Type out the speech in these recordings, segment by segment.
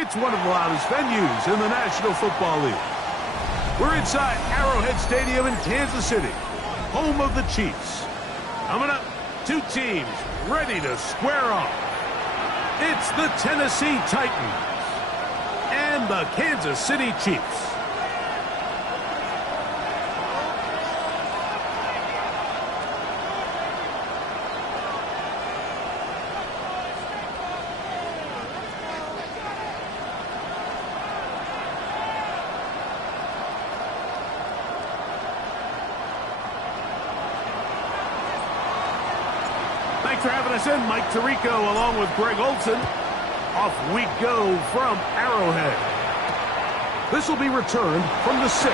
It's one of the loudest venues in the National Football League. We're inside Arrowhead Stadium in Kansas City, home of the Chiefs. Coming up, two teams ready to square off. It's the Tennessee Titans and the Kansas City Chiefs. Thanks for having us in, Mike Tirico, along with Greg Olson. Off we go from Arrowhead. This will be returned from the 6.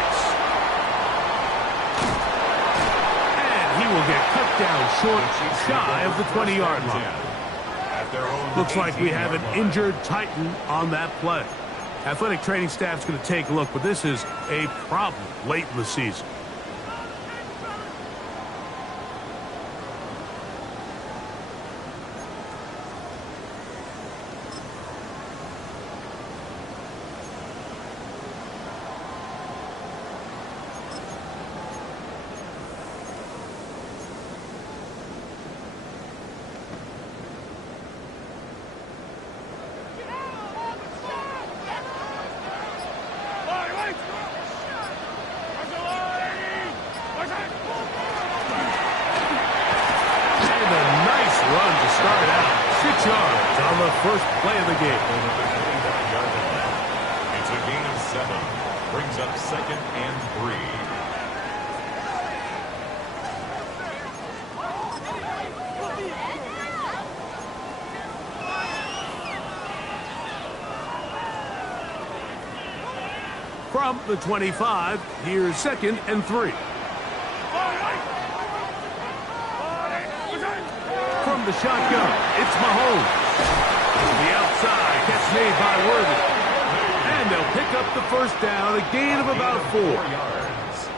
And he will get cut down short, shy of the 20-yard line. Looks like we have an injured Titan on that play. Athletic training staff's going to take a look, but this is a problem late in the season. On the first play of the game. It's a gain of 7. Brings up 2nd and 3. From the 25, here's 2nd and 3. From the shotgun, it's Mahomes. The outside gets made by Worthy. And they'll pick up the first down, a gain of about 4 yards.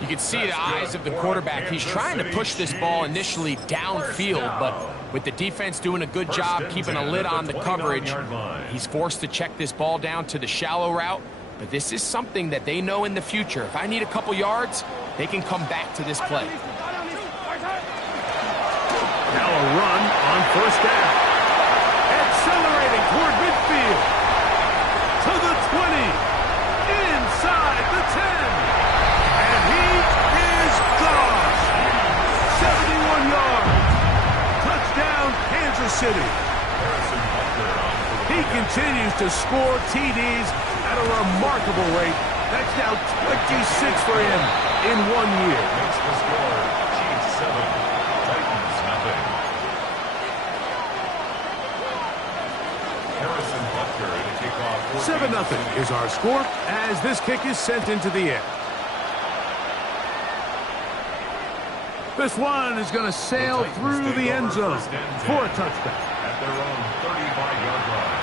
You can see the eyes of the quarterback. He's trying to push this ball initially downfield, but with the defense doing a good job keeping a lid on the coverage, he's forced to check this ball down to the shallow route. But this is something that they know in the future. If I need a couple yards, they can come back to this play. Now a run on first down. Accelerating toward midfield. To the 20. Inside the 10. And he is gone. 71 yards. Touchdown, Kansas City. He continues to score TDs at a remarkable rate. That's now 26 for him in 1 year. Makes the score Chiefs 7. 7-0 is our score as this kick is sent into the air. This one is going to sail through the end zone for a touchdown. At their own 35-yard line.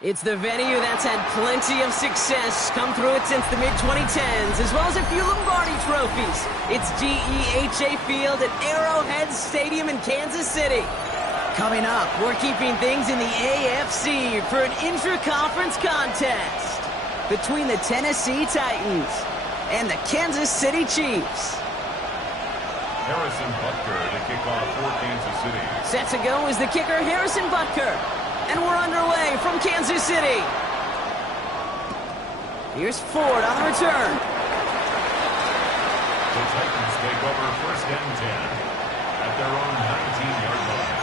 It's the venue that's had plenty of success come through it since the mid-2010s, as well as a few Lombardi trophies. It's GEHA Field at Arrowhead Stadium in Kansas City. Coming up, we're keeping things in the AFC for an intra-conference contest between the Tennessee Titans and the Kansas City Chiefs. Harrison Butker to kick off for Kansas City. Set to go is the kicker, Harrison Butker. And we're underway from Kansas City. Here's Ford on the return. The Titans take over 1st and 10 at their own 19-yard line.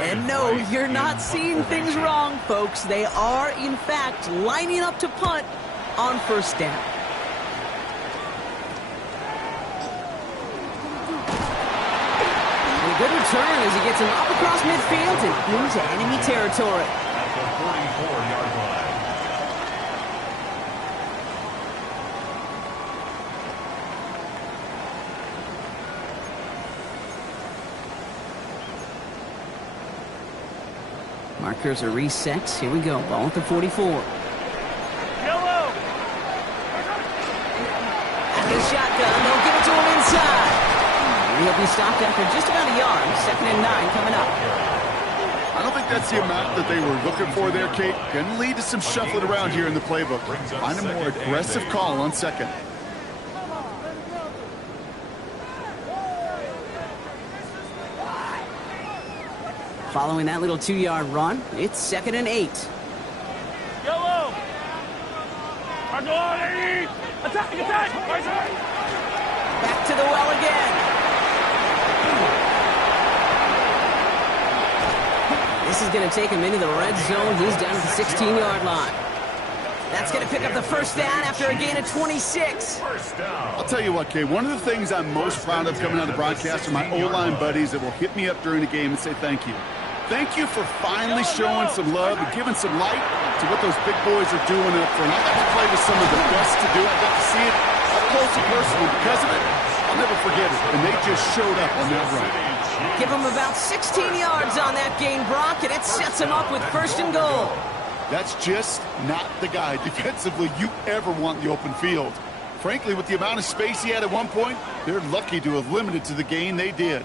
And no, you're not seeing things wrong, folks. They are, in fact, lining up to punt on 1st down. And a good return as he gets him up across midfield and into enemy territory. At the 44-yard line. Markers are reset. Here we go. Ball at the 44. Yellow! At the shotgun, they'll give it to him inside. He'll be stopped after just about a yard. 2nd and 9 coming up. I don't think that's the amount that they were looking for there, Kate. Going to lead to some shuffling around here in the playbook. Find a more aggressive call on 2nd. Following that little 2-yard run, it's 2nd and 8. Yellow! Marco on 80! Attack! Attack! Back to the well again. This is going to take him into the red zone. He's down to the 16-yard line. That's going to pick up the 1st down after a gain of 26. I'll tell you what, Kate, one of the things I'm most proud of coming out of the broadcast are my O-line buddies that will hit me up during the game and say thank you. Thank you for finally showing some love and giving some light to what those big boys are doing up front. I got to play with some of the best to do it. I got to see it up close and personal. Because of it, I'll never forget it. And they just showed up on that run. Give him about 16 yards on that gain, Brock, and it sets him up with 1st and goal. That's just not the guy defensively you ever want in the open field. Frankly, with the amount of space he had at one point, they're lucky to have limited to the gain they did.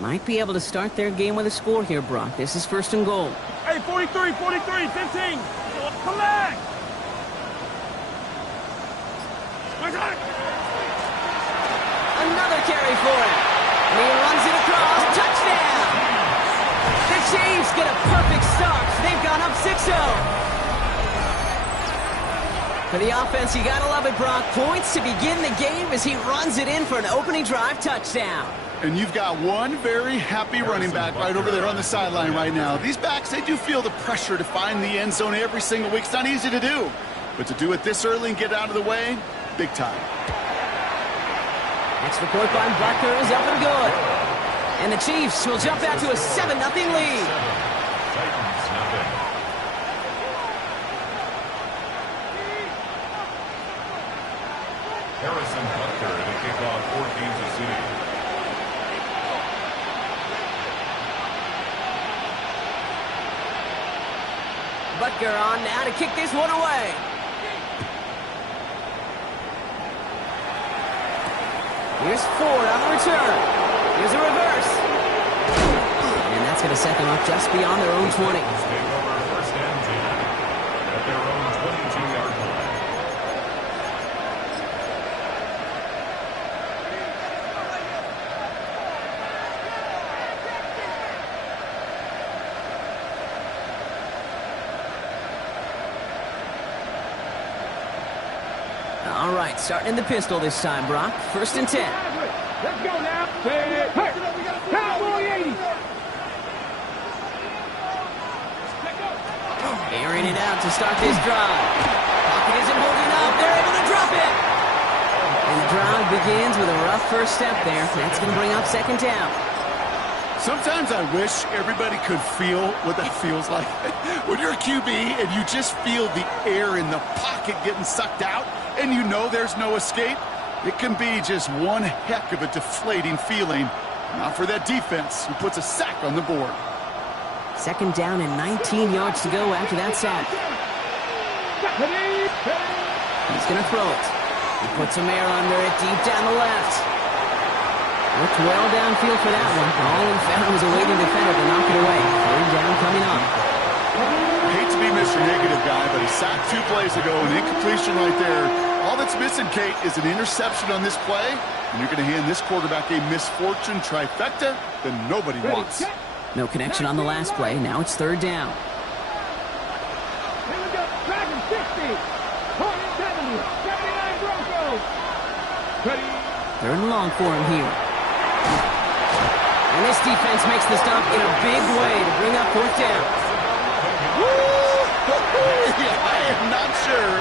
Might be able to start their game with a score here, Brock. This is 1st and goal. Hey, 43, 43, 15! Come back! Another carry for him. And he runs it across. Touchdown! The Chiefs get a perfect start. They've gone up 6-0. For the offense, you gotta love it, Brock. Points to begin the game as he runs it in for an opening drive touchdown. And you've got one very happy running back right over there on the sideline right now. These backs, they do feel the pressure to find the end zone every single week. It's not easy to do. But to do it this early and get out of the way, big time. Extra point by Butker is up and good. And the Chiefs will jump out to a 7-0 lead. Titans nothing. Harrison Butker to kick off for Kansas City. Butker on now to kick this one away. Here's Ford on the return. Here's a reverse. And that's going to set them up just beyond their own 20. Take over 1st and 10 at their own 22-yard line. right, starting in the pistol this time, Brock. 1st and 10. Let's go now. Hey, Cowboy 80. Airing it out to start this drive. Pocket isn't holding up. They're able to drop it. And the drive begins with a rough first step there. That's going to bring up 2nd down. Sometimes I wish everybody could feel what that feels like. When you're a QB and you just feel the air in the pocket getting sucked out and you know there's no escape, it can be just one heck of a deflating feeling. Not for that defense who puts a sack on the board. 2nd down and 19 yards to go after that sack. He's going to throw it. He puts some air under it deep down the left. Looked well downfield for that one. All he found was a waiting defender to knock it away. 3rd down coming up. I hate to be Mr. Negative guy, but he sacked 2 plays ago, an incompletion right there. All that's missing, Kate, is an interception on this play, and you're going to hand this quarterback a misfortune trifecta that nobody wants. No connection on the last play. Now it's 3rd down. Here we go. Dragon 60. Hornet 70. 79 Broncos. Ready. 3rd and long for him here. And this defense makes the stop in a big way to bring up 4th down. I am not sure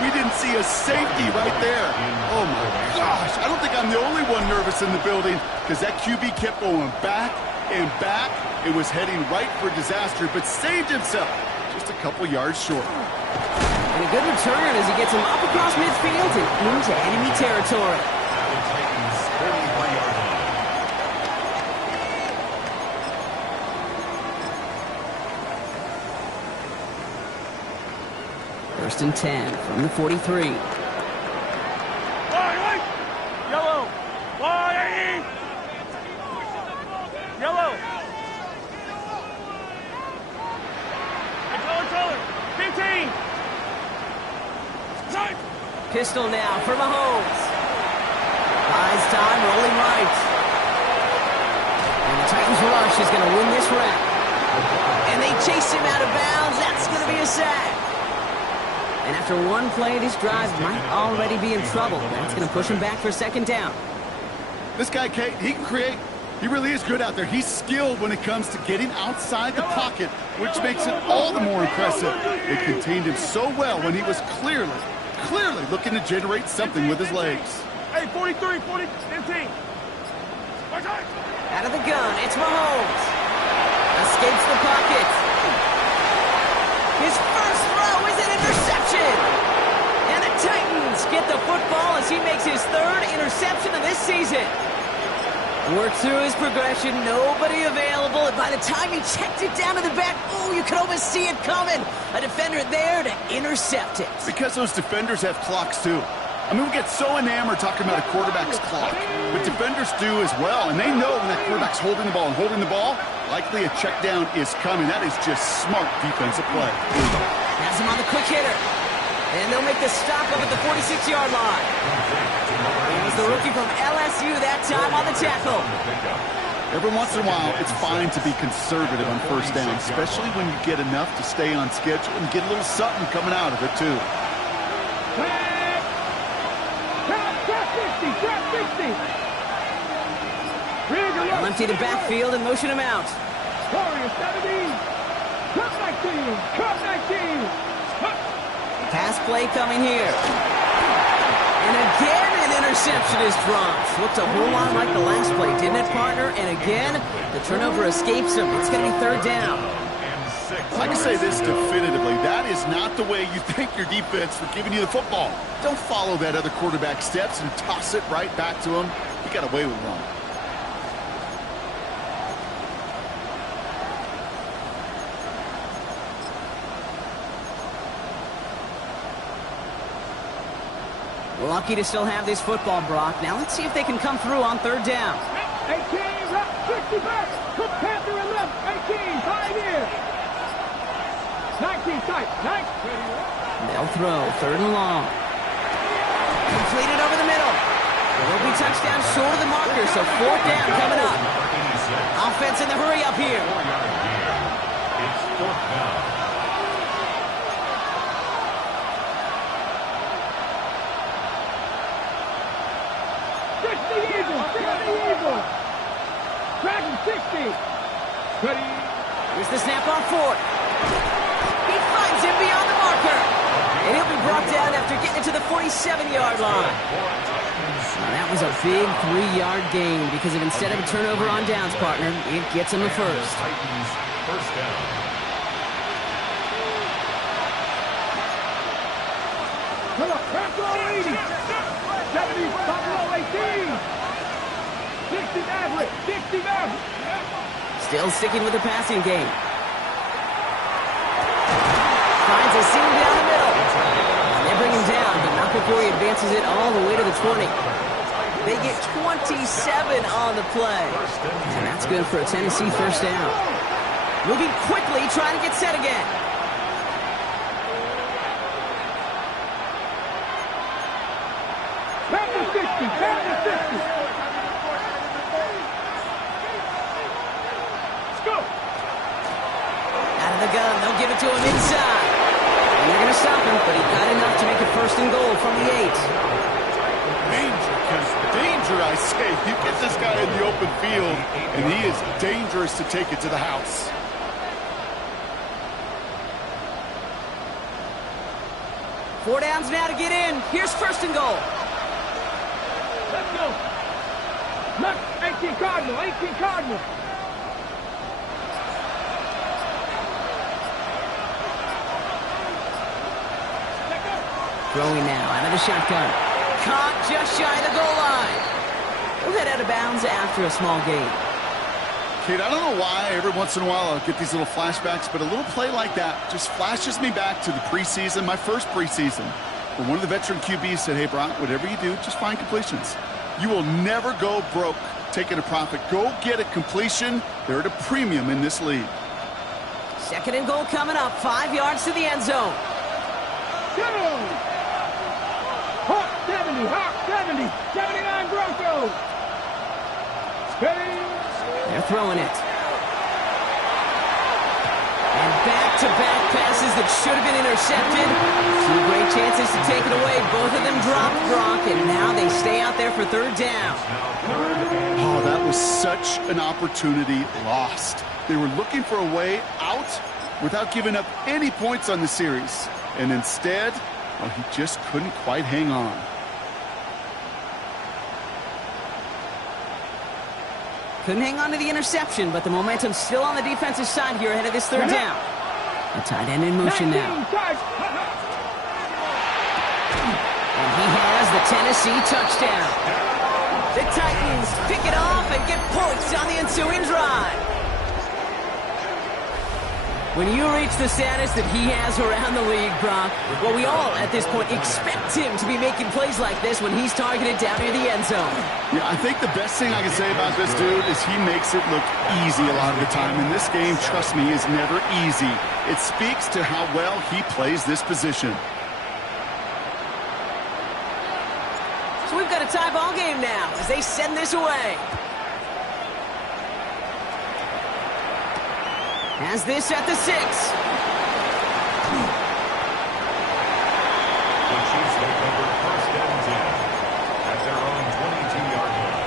we didn't see a safety right there. Oh, my gosh. I don't think I'm the only one nervous in the building because that QB kept going back and back. It was heading right for disaster, but saved himself just a couple yards short. And a good return as he gets him up across midfield and into enemy territory. Titans 33-yard line. 1st and 10 from the 43. Yellow. Why? Yellow. Color. 15. Pistol now for Mahomes. Buys time, rolling right. And the Titans rush is going to win this round. And they chase him out of bounds. That's going to be a sack. And after one play, this drive might already be in trouble. That's going to push him back for 2nd down. This guy, Kate, he can create. He really is good out there. He's skilled when it comes to getting outside the pocket, which makes it all the more impressive. It contained him so well when he was clearly looking to generate something with his legs. Hey, 43, 40, 15. Out of the gun, it's Mahomes. Escapes the pocket. His first throw is an interception. And the Titans get the football as he makes his 3rd interception of this season. Worked through his progression, nobody available, and by the time he checked it down to the back, oh, you could almost see it coming. A defender there to intercept it. Because those defenders have clocks, too. I mean, we get so enamored talking about a quarterback's clock, but defenders do as well, and they know when that quarterback's holding the ball, likely a check down is coming. That is just smart defensive play. Has him on the quick hitter. And they'll make the stop up at the 46-yard line. It was the rookie from LSU that time on the tackle. Every once in a while, it's fine to be conservative on 1st down, especially when you get enough to stay on schedule and get a little something coming out of it, too. They'll empty the backfield and motion him out. Warriors 17. Cut 19. Cut 19. Pass play coming here. And again, an interception is dropped. Looked a whole lot like the last play, didn't it, partner? And again, the turnover escapes him. It's going to be 3rd down. I can say this definitively. That is not the way you thank your defense for giving you the football. Don't follow that other quarterback steps and toss it right back to him. You got away with one. Lucky to still have this football, Brock. Now let's see if they can come through on 3rd down. 18, left, 60 back. Cook Panther and left, 18, 5 in. 19 tight, 19. They'll throw 3rd and long. Completed over the middle. There'll be touchdown short of the marker, so 4th down coming up. Offense in the hurry up here. It's 4th down. 50 Eagles. 50 Eagles. Dragon 60. Ready. Here's the snap on fourth. He finds him beyond the marker. And he'll be brought down after getting to the 47-yard line. Now that was a big 3-yard gain because of instead of a turnover on downs, partner, it gets him the first. Titans first down. Buffalo 80. 70, Buffalo 18. 60 Maverick. 60 Maverick. Still sticking with the passing game. Finds a seam down the middle. And they bring him down, but not before he advances it all the way to the 20. They get 27 on the play. And that's good for a Tennessee first down. Moving quickly, trying to get set again. Panther 60. Panther 60. Let's go. Out of the gun, they'll give it to him inside. And they're going to stop him, but he got enough to make it first and goal from the 8. Danger, I say. You get this guy in the open field, and he is dangerous to take it to the house. Four downs now to get in. Here's first and goal. Let's go. Look, 18 Cardinal. 18 Cardinal. Throwing now out of the shotgun. Caught just shy of the goal line. We'll head out of bounds after a small gain. Kate, I don't know why every once in a while I'll get these little flashbacks, but a little play like that just flashes me back to the preseason, my first preseason, where one of the veteran QBs said, hey, Brock, whatever you do, just find completions. You will never go broke taking a profit. Go get a completion. They're at a premium in this league. Second and goal coming up. 5 yards to the end zone. Go. Hawk 70. Hawk 70. 79 Broncos. Steady. They're throwing it. And back-to-back passes that should have been intercepted. 2 great chances to take it away. Both of them dropped, Brock, and now they stay out there for third down. Oh, that was such an opportunity lost. They were looking for a way out without giving up any points on the series. And instead, well, he just couldn't quite hang on. Couldn't hang on to the interception, but the momentum's still on the defensive side here ahead of this third down. A tight end in motion now. And he has the Tennessee touchdown. The Titans pick it off and get points on the ensuing drive. When you reach the status that he has around the league, Brock, well, we all, at this point, expect him to be making plays like this when he's targeted down near the end zone. Yeah, I think the best thing I can say about this dude is he makes it look easy a lot of the time. And this game, trust me, is never easy. It speaks to how well he plays this position. So we've got a tie ball game now as they send this away. Has this at the 6. The Chiefs take over first and 10 at their own 22-yard line.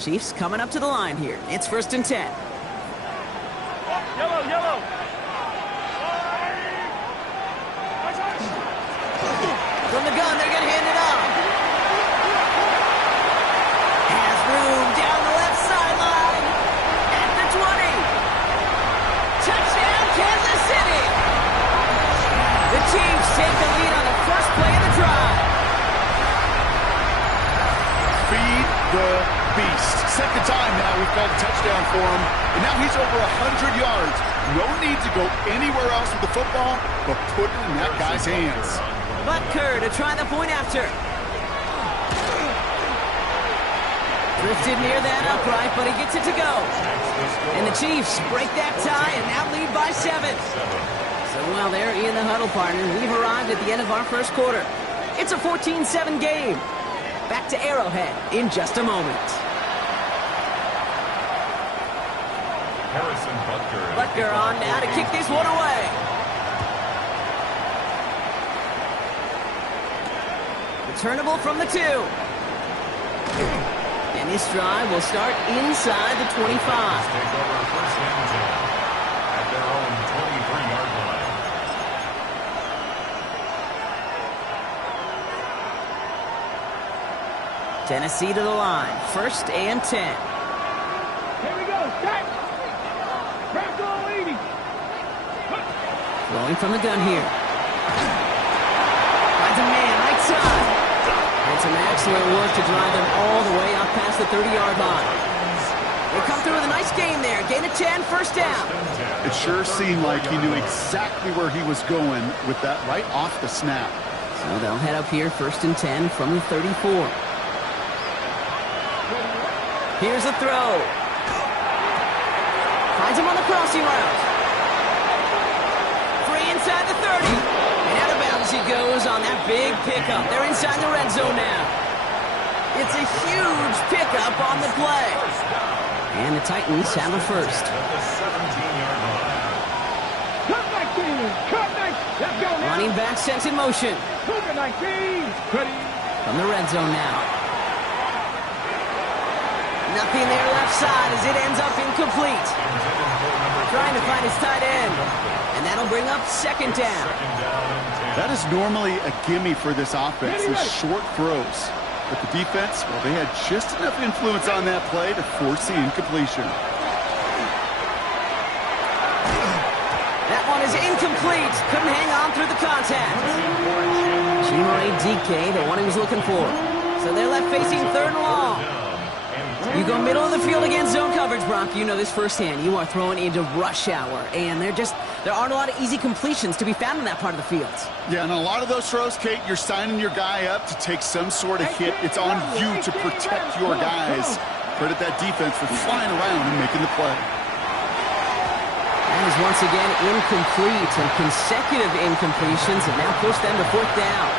Chiefs coming up to the line here. It's first and 10. Yellow, yellow. From the gun, they're going to hand it off. Has room down the left sideline. At the 20. Touchdown, Kansas City. The Chiefs take the lead on the first play of the drive. Feed the beast. Second time now we've called a touchdown for him. And now he's over 100 yards. No need to go anywhere else with the football, but put it in that guy's hands. Butker to try the point after. Drifted near that upright, but he gets it to go. And the Chiefs break that tie and now lead by 7. So while they're in the huddle, partner, we've arrived at the end of our first quarter. It's a 14-7 game. Back to Arrowhead in just a moment. Harrison Butker on now to kick this one away. Returnable from the 2. And this drive will start inside the 25. Take over first and 10 at their own 23-yard line. Tennessee to the line. First and 10. Here we go. Set. Crackle leading. Throwing from the gun here. Finds a man right side. And some excellent work to drive them all the way up past the 30-yard line. They come through with a nice gain there. Gain of 10, first down. It sure seemed like he knew exactly where he was going with that right off the snap. So they'll head up here, first and 10 from the 34. Here's a throw. Finds him on the crossing route. Free inside the 30. And out of bounds he goes on that big pickup. They're inside the red zone now. It's a huge pickup on the play. And the Titans have a first. At the 17-yard line. Cut 19. Cut 19. Let's go now. Running back sent in motion. Move it 19. Ready. From the red zone now. Nothing there left side as it ends up incomplete. Trying to find his tight end. And that'll bring up second down. That is normally a gimme for this offense, the short throws. But the defense, well, they had just enough influence on that play to force the incompletion. That one is incomplete. Couldn't hang on through the contact. Chimere Dike, the one he was looking for. So they're left facing third and long. You go middle of the field against zone coverage, Brock. You know this firsthand. You are throwing into rush hour, and there aren't a lot of easy completions to be found in that part of the field. Yeah, and a lot of those throws, Kate, you're signing your guy up to take some sort of hit. It's on you to protect your guys. Credit that defense for flying around and making the play. That is once again incomplete, and consecutive incompletions have now pushed them to fourth down.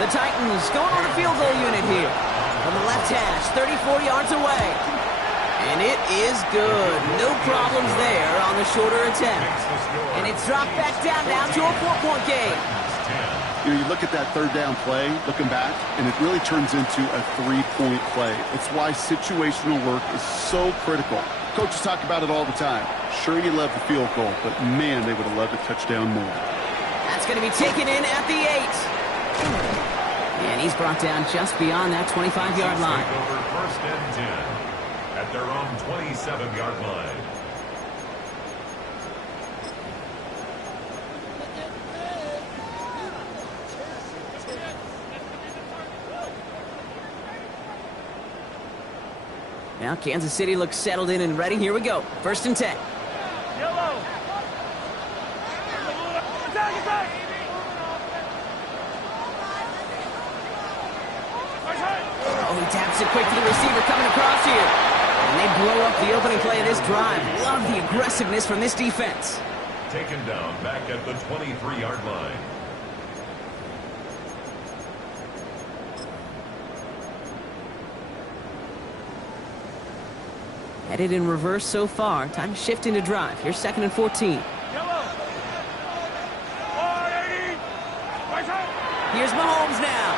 The Titans going on a field goal unit here. From the left hash, 34 yards away. And it is good. No problems there on the shorter attempt. And it's dropped back down now to a 4-point game. You know, you look at that third down play, looking back, and it really turns into a 3-point play. It's why situational work is so critical. Coaches talk about it all the time. Sure, you love the field goal, but man, they would have loved a touchdown more. That's going to be taken in at the 8. And he's brought down just beyond that 25-yard line. Take over first and 10 at their own 27-yard line. Now Kansas City looks settled in and ready. Here we go. First and 10. Yellow. Attack. Oh, he taps it quick to the receiver coming across here. And they blow up the opening play of this drive. Love the aggressiveness from this defense. Taken down back at the 23-yard line. Headed in reverse so far. Time to shift into drive. Here's second and 14. Here's Mahomes now.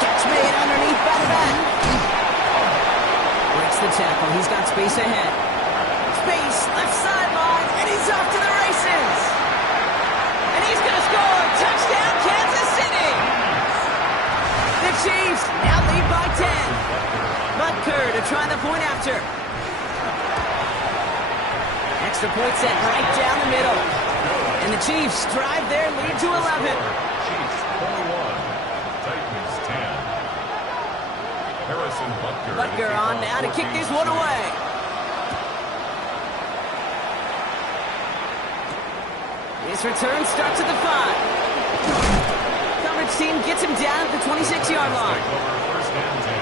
Catch made underneath by the back. Breaks the tackle. He's got space ahead. Space, left sideline, and he's off to the races. And he's going to score. Touchdown, Kansas City. The Chiefs now lead by 10. Butker to try the point after. Extra point set right down the middle. And the Chiefs drive their lead to 11. Chiefs 21, Titans 10. Harrison Butker on now to kick this one away. This return starts at the 5. Coverage team gets him down at the 26-yard line. First and 10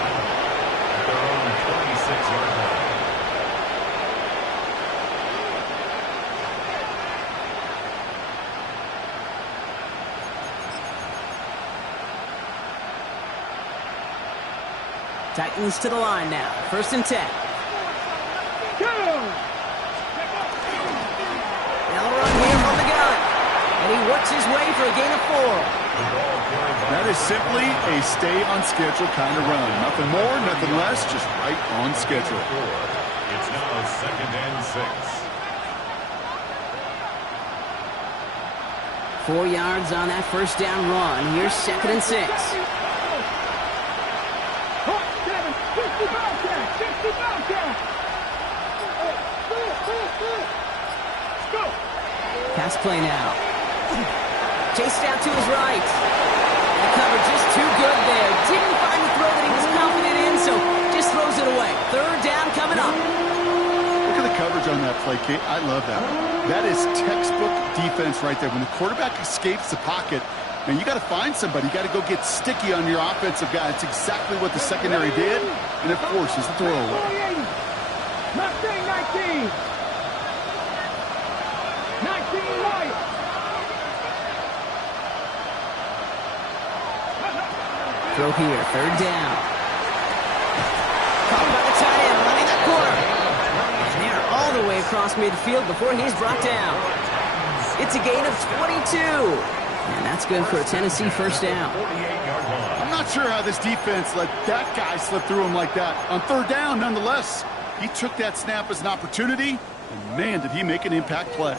at their own 26-yard line. Titans to the line now. First and 10. Now run here from the gun. And he works his way for a gain of 4. That is simply a stay-on-schedule kind of run. Nothing more, nothing less, just right on schedule. It's now 2nd and 6. 4 yards on that first down run. Here's 2nd and 6. Pass play now. Chased out to his right. The cover just too good there. Didn't find the throw that he was confident in, so just throws it away. 3rd down coming up. Look at the coverage on that play, Kate. I love that. That is textbook defense right there. When the quarterback escapes the pocket, man, you got to find somebody. You got to go get sticky on your offensive guy. It's exactly what the secondary did, and it forces the throwaway. 19. 19 Lions. Throw here, 3rd down. Caught by the tight end, running the corner. And they're all the way across midfield before he's brought down. It's a gain of 22. And that's good for a Tennessee 1st down. I'm not sure how this defense let that guy slip through him like that. On 3rd down, nonetheless, he took that snap as an opportunity, and man, did he make an impact play.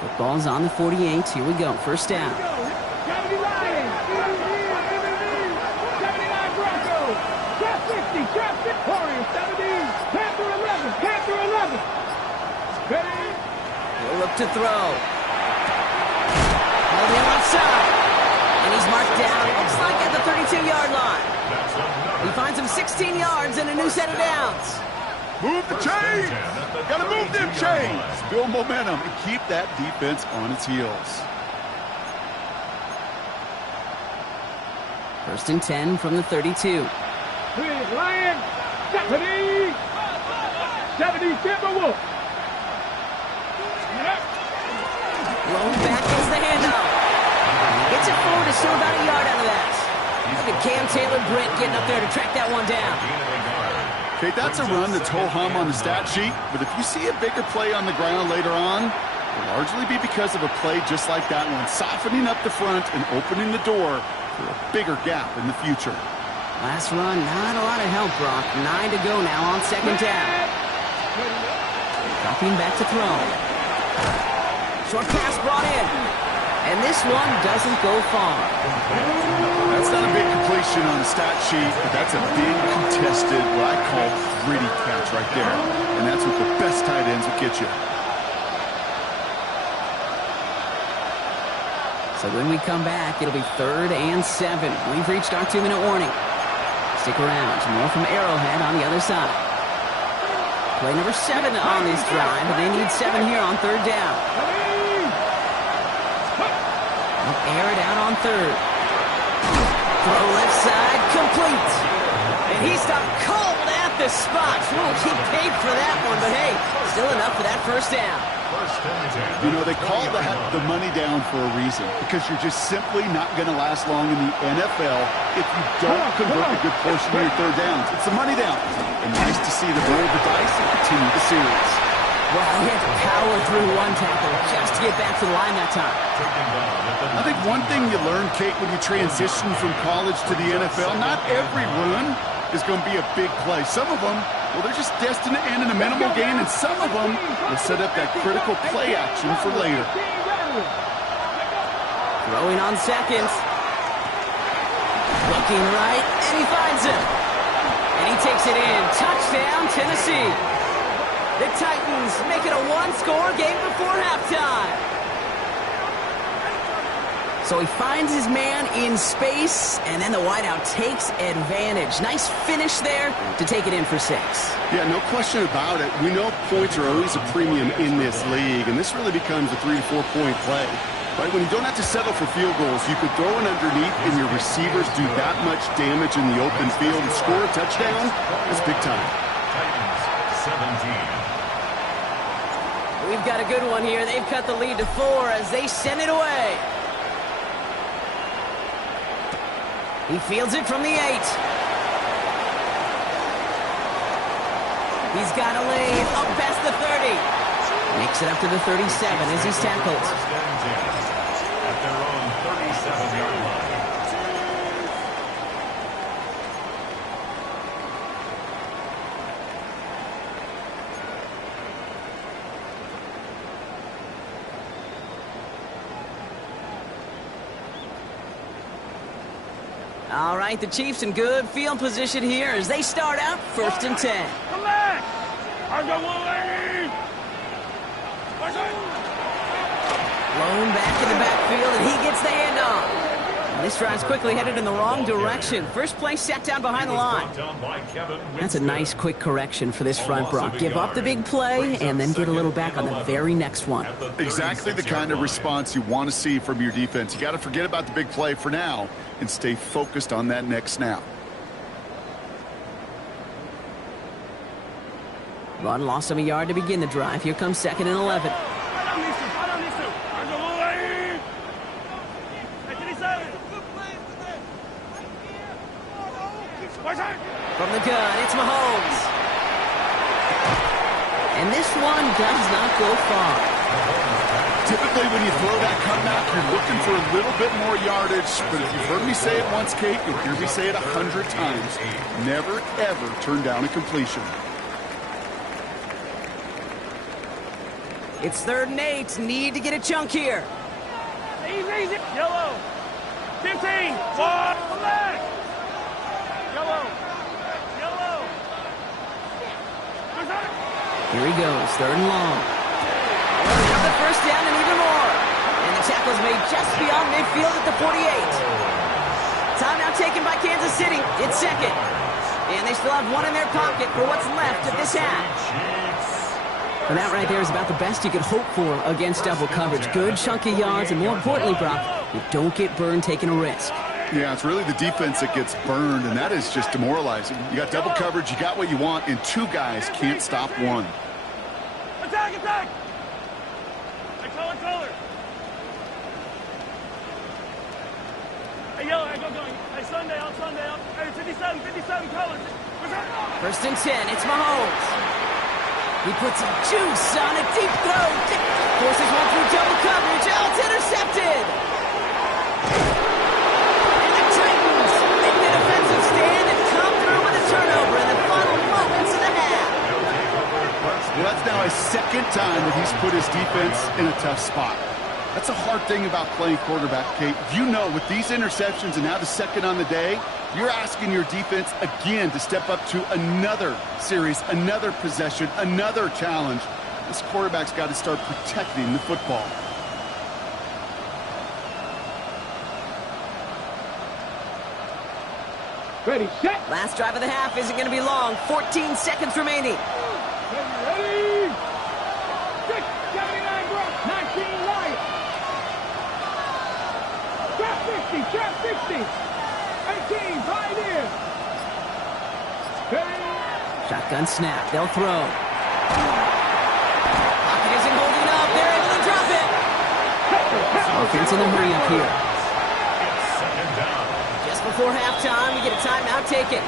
The ball's on the 48. Here we go, 1st down. 70 Lions. 79 Broncos. Trap 60. Trap 6. Warriors 17. Panther 11. Panther 11. Ready? He'll look to throw. Held him outside. And he's marked down, looks like at the 32-yard line. He finds him 16 yards and a new set of downs. Move the chains! Gotta move them chains! Build momentum and keep that defense on its heels. 1st and 10 from the 32. Lions. 70. 70 Timberwolves. Blown back is the handoff. Gets it forward to still about a yard out of that. Look at Cam Taylor-Britt getting up there to track that one down. Okay, that's a run that's ho-hum on the stat sheet, but if you see a bigger play on the ground later on, it'll largely be because of a play just like that one, softening up the front and opening the door for a bigger gap in the future. Last run, not a lot of help, Brock. 9 to go now on 2nd down. Dropping back to throw. Short pass brought in. And this one doesn't go far. That's not a big completion on the stat sheet, but that's a big contested, what I call gritty catch right there. And that's what the best tight ends will get you. So when we come back, it'll be 3rd and 7. We've reached our 2-minute warning. Stick around. More from Arrowhead on the other side. Play number 7 on this drive, but they need 7 here on 3rd down. They'll air it out on 3rd. Throw left side, complete. And he stopped cold at the spot. He paid for that one, but hey, still enough for that 1st down. You know, they call the money down for a reason, because you're just simply not going to last long in the NFL if you don't convert a good portion of your 3rd downs. It's a money down. And nice to see them roll the dice and continue the series. Well, he had to power through one tackle just to get back to the line that time. I think one thing you learn, Kate, when you transition from college to the NFL, not every run is going to be a big play. Some of them, well, they're just destined to end in a minimal gain, and some of them will set up that critical play action for later. Throwing on 2nd. Looking right, and he finds him. And he takes it in. Touchdown, Tennessee. The Titans make it a 1-score game before halftime. So he finds his man in space, and then the wideout takes advantage. Nice finish there to take it in for 6. Yeah, no question about it. We know points are always a premium in this league, and this really becomes a 3- to 4-point play. Right? When you don't have to settle for field goals, you could throw it underneath, and your receivers do that much damage in the open field and score a touchdown. It's big time. Titans 17. We've got a good one here. They've cut the lead to 4 as they send it away. He fields it from the 8. He's got a lane up past the 30. Makes it up to the 37 as he's tackled. First and 10 at their own 37-yard line. All right, the Chiefs in good field position here as they start out 1st and 10. Come back! I got one lady! Blown back in the backfield, and he gets the handoff. And this drive's quickly headed in the wrong direction. First play set down behind the line. That's a nice quick correction for this front, Brock. Give up the big play and then get a little back on the very next one. Exactly the kind of response you want to see from your defense. You got to forget about the big play for now and stay focused on that next snap. Run lost him a yard to begin the drive. Here comes 2nd and 11. From the gun, it's Mahomes. And this one does not go far. Typically, when you throw that cutback, you're looking for a little bit more yardage. But if you've heard me say it once, Kate, you'll hear me say it 100 times. Never, ever turn down a completion. It's 3rd and 8. Need to get a chunk here. Easy. Yellow. 15. Ball. Come back. Yellow. Yellow. Here he goes. 3rd and long. Well, the first down and even more. And the tackle's made just beyond midfield at the 48. Timeout taken by Kansas City. It's 2nd. And they still have one in their pocket for what's left of this half. And that right there is about the best you could hope for against double coverage. Good chunky yards, and more importantly, Brock, you don't get burned taking a risk. Yeah, it's really the defense that gets burned, and that is just demoralizing. You got double coverage, you got what you want, and 2 guys can't stop one. Attack, attack! Color. Hey, yellow, I go going. Hey, Sunday. Hey, 57 colors. 1st and 10, it's Mahomes. He puts some juice on a deep throw. Forces one through double coverage. Oh, it's intercepted. And the Titans make the defensive stand and come through with a turnover in the final moments of the half. Well, that's now a 2nd time that he's put his defense in a tough spot. That's a hard thing about playing quarterback, Kate. You know, with these interceptions and now the 2nd on the day, you're asking your defense again to step up to another series, another possession, another challenge. This quarterback's got to start protecting the football. Ready, set. Last drive of the half isn't going to be long. 14 seconds remaining. Ready. 6, 79 Brock, 19 Lions. Trap 60. 18, Pioneers. Shotgun snap. They'll throw. Pocket isn't holding up. They're able to drop it. Offense in the hurry up here. Just before halftime, we get a timeout taken.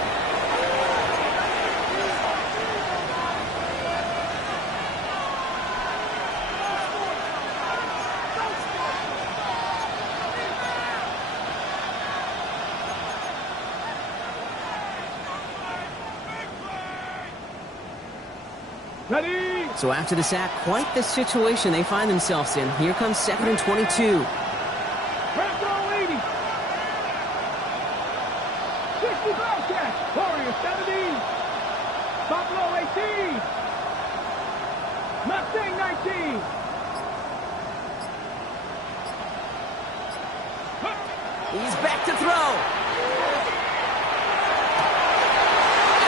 Ready. So after the sack, quite the situation they find themselves in. Here comes 2nd and 22. Red throw 80. 60 Bobcats. Warriors 70. Buffalo 18. Mustang 19. He's back to throw.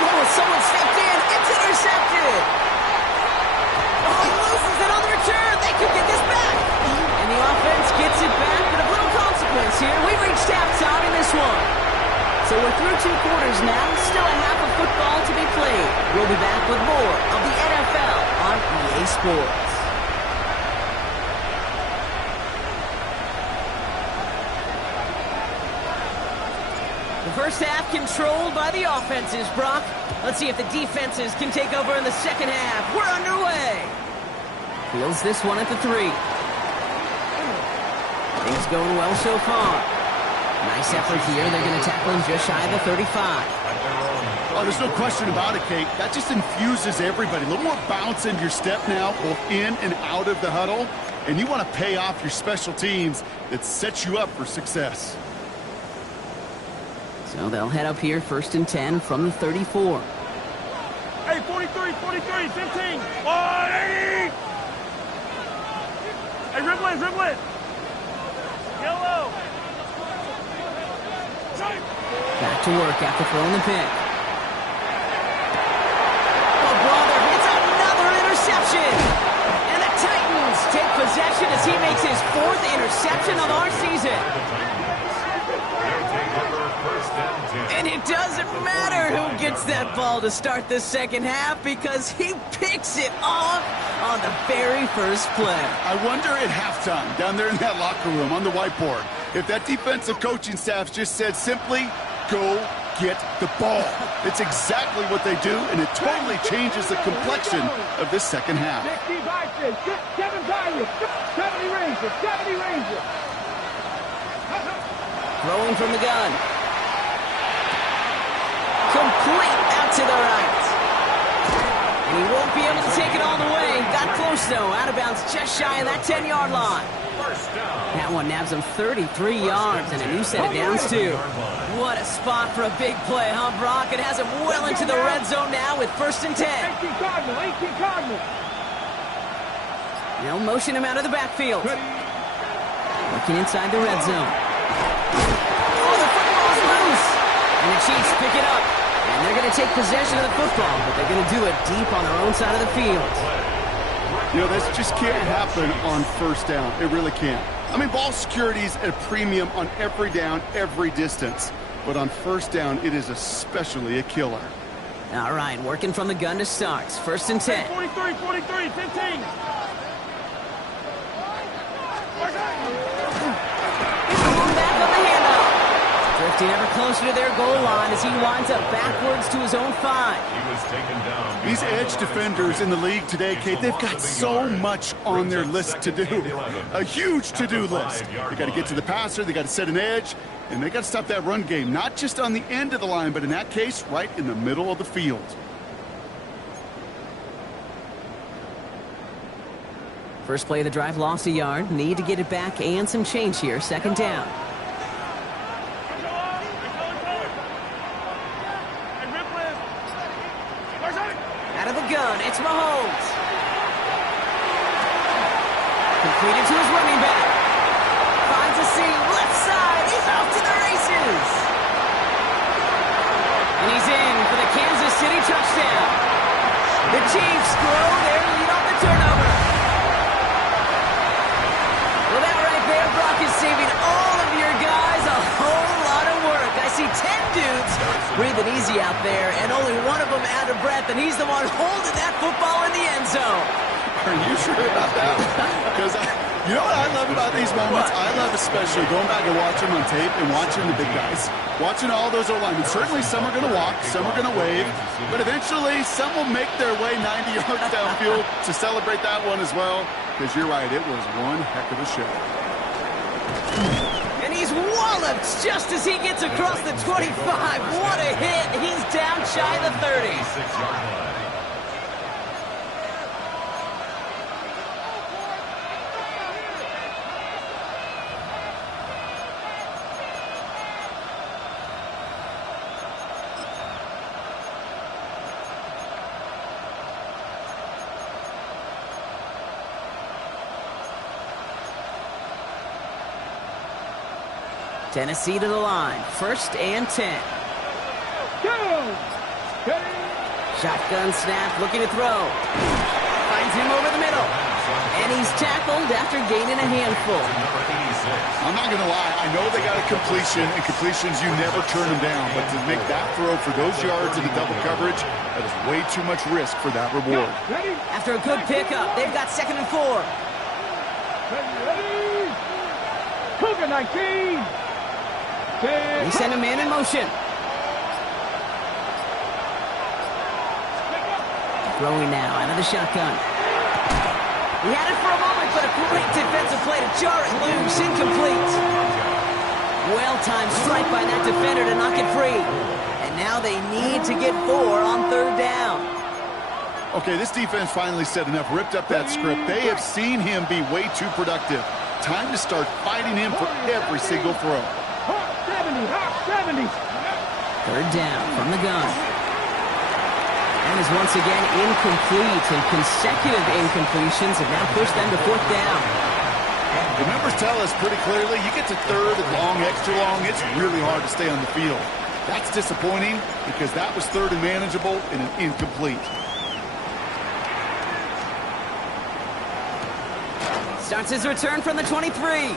Oh, someone stepped in. It's intercepted. Oh, he loses it on the return. They could get this back. And the offense gets it back, but of little consequence here. We've reached halftime in this one. So we're through 2 quarters now. Still a half of football to be played. We'll be back with more of the NFL on EA Sports. The First half controlled by the offenses, Brock. Let's see if the defenses can take over in the second half. We're underway. Fields this one at the 3. Things going well so far. Nice effort here. They're going to tackle him just shy of the 35. Oh, there's no question about it, Kate. That just infuses everybody. A little more bounce in your step now, both in and out of the huddle. And you want to pay off your special teams that sets you up for success. So they'll head up here, 1st and 10 from the 34. Hey, 43, 43, 15. Oh, hey! Hey, dribble it. Yellow. Back to work after throwing the pick. Oh, brother, it's another interception. And the Titans take possession as he makes his 4th interception of our season. And it doesn't matter who gets that ball to start the second half because he picks it off on the very first play. I wonder at halftime, down there in that locker room on the whiteboard, if that defensive coaching staff just said simply, go get the ball. It's exactly what they do, and it totally changes the complexion of this second half. 60 Vices, 7 Tigers, 70 Rangers, 70 Rangers. Throwing from the gun. Complete out to the right. And he won't be able to take it all the way. Got close, though. Out of bounds just shy of that 10-yard line. That one nabs him 33 yards and a new set of downs, too. What a spot for a big play, huh, Brock? It has him well into the red zone now with 1st and 10. 18 Cardinal, 18 Cardinal. They'll motion him out of the backfield. Looking inside the red zone. Oh, the football's loose. And the Chiefs pick it up. And they're going to take possession of the football, but they're going to do it deep on their own side of the field. You know, this just can't happen on 1st down. It really can't. I mean, ball security's at a premium on every down, every distance. But on 1st down, it is especially a killer. All right, working from the gun to start. 1st and 10. 43, 43, 15. Back on the handoff. Drifting ever closer to their goal line as he winds up backwards to his own 5. These edge defenders in the league today, Kate, they've got so much on their list to do. A huge to-do list. They got to get to the passer, they got to set an edge, and they got to stop that run game, not just on the end of the line, but in that case, right in the middle of the field. First play of the drive, lost a yard. Need to get it back and some change here. 2nd down. Out of the gun, it's Mahomes. Completed to his running back. Finds a seam, left side. He's off to the races. And he's in for the Kansas City touchdown. The Chiefs grow their lead on the turnover. Well, that right there, Brock, is saving all of your guys a whole lot of work. I see 10 dudes breathing easy out there, and only one of them out of breath, and he's the one holding that football in the end zone. Are you sure about that? Because you know what I love about these moments? I love especially going back and watching on tape and watching the big guys. Watching all those O-linemen. Certainly some are going to walk, some are going to wave, but eventually some will make their way 90 yards downfield to celebrate that one as well. Because you're right, it was one heck of a show. And he's walloped just as he gets across the 25. What a hit. He's down shy of the 30. Tennessee to the line. 1st and 10. Shotgun snap, looking to throw. Finds him over the middle. And he's tackled after gaining a handful. I'm not going to lie. I know they got a completion, and completions, you never turn them down. But to make that throw for those yards in the double coverage, that is way too much risk for that reward. After a good pickup, they've got 2nd and 4. Cougar 19. He sent a man in motion. Throwing now out of the shotgun. He had it for a moment, but a great defensive play to jar it loose. Incomplete. Well-timed strike by that defender to knock it free. And now they need to get 4 on 3rd down. Okay, this defense finally said enough, ripped up that script. They have seen him be way too productive. Time to start fighting him for every single throw. 70. 3rd down from the gun. And is once again incomplete, and consecutive incompletions have now pushed them to 4th down. The numbers tell us pretty clearly, you get to 3rd and long, extra long, it's really hard to stay on the field. That's disappointing because that was 3rd and manageable and an incomplete. Starts his return from the 23.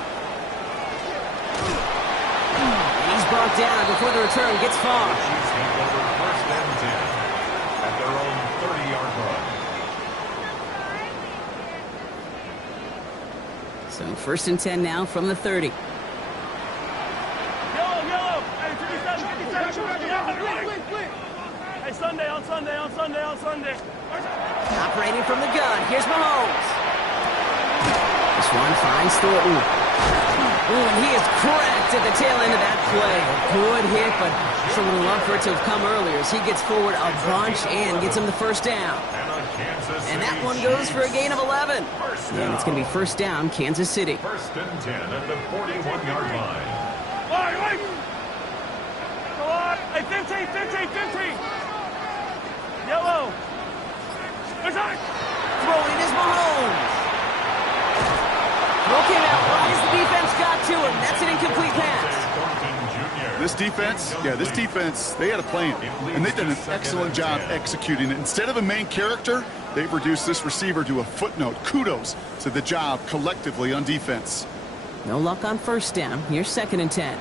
He's brought down before the return gets far. Chiefs take over 1st and 10 at their own 30-yard line. So 1st and 10 now from the 30. Yellow. Hey, 57. Hey, Sunday. Operating from the gun. Here's Mahomes. This one finds Thornton. And he is cracked at the tail end of that play. Good hit, but sure would love for it to have come earlier as he gets forward a bunch and gets him the 1st down. And that one goes for a gain of 11. And it's going to be 1st down, Kansas City. 1st and 10 at the 41-yard line. Wait. Go on. Hey, 15. Yellow. Throwing is Mahomes. Okay, now, why has the defense got to him? That's an incomplete pass. This defense, they had a plan, and they've done an excellent job executing it. Instead of a main character, they've reduced this receiver to a footnote. Kudos to the job collectively on defense. No luck on 1st down. Here's 2nd and 10.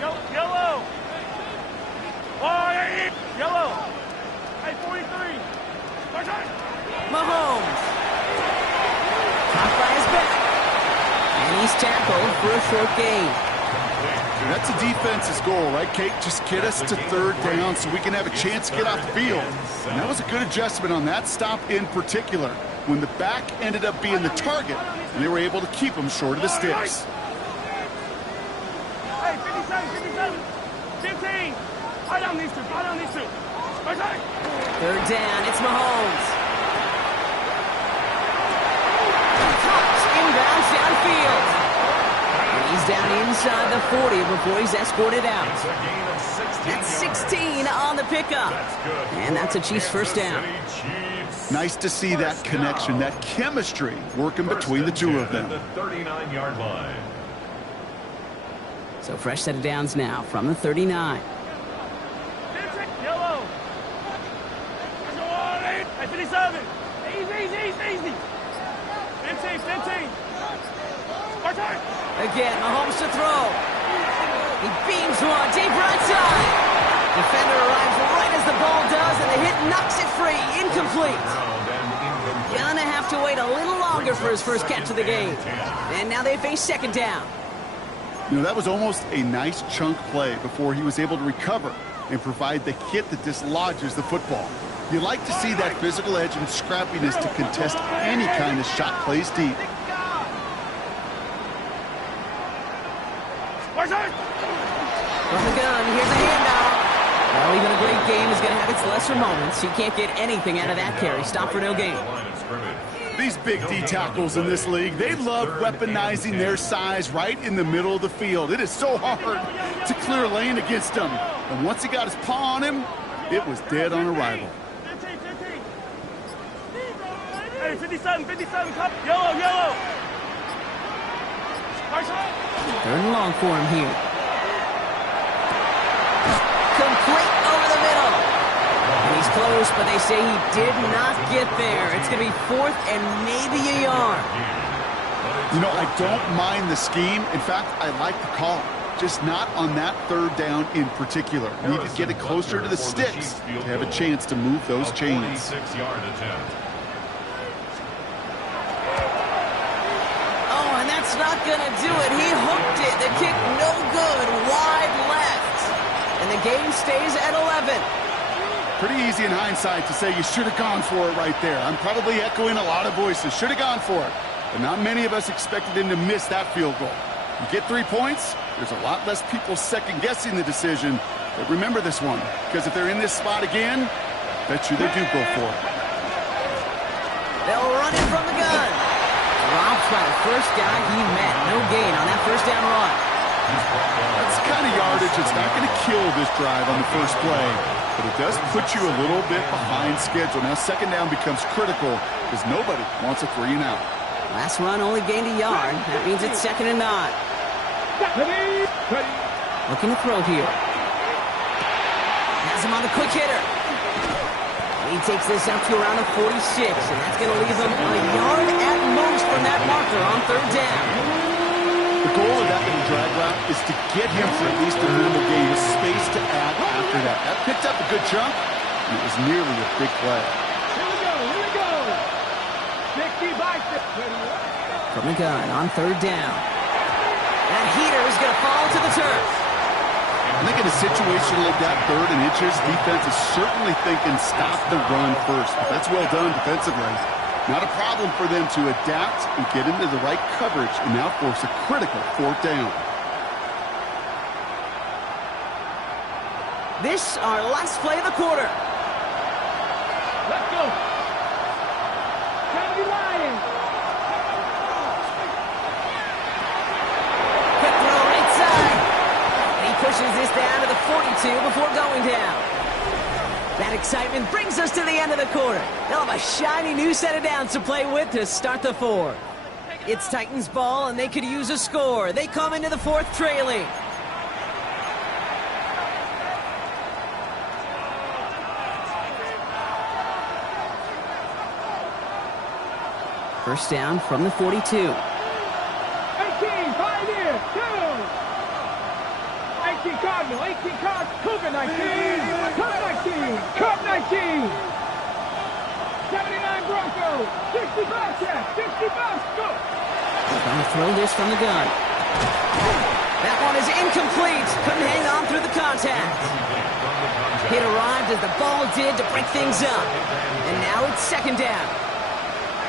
Yellow. Yellow. Hey, 43. Mahomes. Caught by his back. And he's tackled for a short gain. That's a defense's goal, right, Kate? Just get us to 3rd down so we can have a chance to get off the field. And that was a good adjustment on that stop in particular, when the back ended up being the target, and they were able to keep him short of the sticks. Hey, 57. 15. I don't need to. 3rd down, it's Mahomes. Tops inbounds downfield. And he's down inside the 40 before he's escorted out. It's a gain of 16 That's 16 on the pickup. And that's a Chiefs 1st down. Nice to see that connection, that chemistry working between the two of them. The 39-yard line. So fresh set of downs now from the 39. Yellow. Hey, 57. Easy. 15. Again, Mahomes to throw. He beams one deep right side. Defender arrives right as the ball does, and the hit knocks it free. Incomplete. Gonna have to wait a little longer for his first catch of the game. And now they face 2nd down. You know, that was almost a nice chunk play before he was able to recover and provide the hit that dislodges the football. You like to see that physical edge and scrappiness to contest any kind of shot plays deep. From the gun, here's a handoff. Well, even a great game is going to have its lesser moments. You can't get anything out of that carry. Stop for no gain. These big D tackles in this league, they love weaponizing their size right in the middle of the field. It is so hard to clear a lane against them. And once he got his paw on him, it was dead on arrival. 15. Hey, 57. Yellow. 3rd and long for him here. Complete over the middle. And he's close, but they say he did not get there. It's going to be 4th and maybe a yard. You know, I don't mind the scheme. In fact, I like the call. Just not on that 3rd down in particular. Need to get it closer to the sticks to have a chance to move those chains. 46-yard attempt. Oh, and that's not going to do it. He hooked it. The kick no good. Wide left. And the game stays at 11. Pretty easy in hindsight to say you should have gone for it right there. I'm probably echoing a lot of voices. Should have gone for it. But not many of us expected him to miss that field goal. You get 3 points, there's a lot less people second-guessing the decision. But remember this one, because if they're in this spot again, bet you they do go for it. They'll run it from the gun. Dropped by the first guy he met. No gain on that first down run. That's the kind of yardage that's not going to kill this drive on the first play, but it does put you a little bit behind schedule. Now second down becomes critical because nobody wants a 3 and out. Last run only gained a yard. That means it's 2nd and 9. Looking to throw here. Has him on the quick hitter. He takes this up to around the 46, and that's going to leave him a yard at most from that marker on 3rd down. The goal of that little drag route is to get him for at least a minimal gain of space to add after that. That picked up a good chunk, and it was nearly a big play. Here we go. 60 by 60. From the gun on 3rd down. That heater is going to fall to the turf. I think in a situation like that, 3rd and inches, defense is certainly thinking stop the run first. But that's well done defensively. Not a problem for them to adapt and get into the right coverage and now force a critical 4th down. This our last play of the quarter. Let's go. Kennedy Lions. Quick throw right side. And he pushes this down to the 42 before going down. That excitement brings us to the end of the quarter. They'll have a shiny new set of downs to play with to start the 4th. It's Titans ball, and they could use a score. They come into the 4th trailing. First down from the 42. 18, 5 here, 2. 18 Cardinal, 18 Cardinal, Cougar 19, Cougar 19, Cub 19. 79 Broncos, 65 check, 65, go. Going to throw this from the gun. That one is incomplete. Couldn't hang on through the contact. Hit arrived as the ball did to break things up. And now it's 2nd down.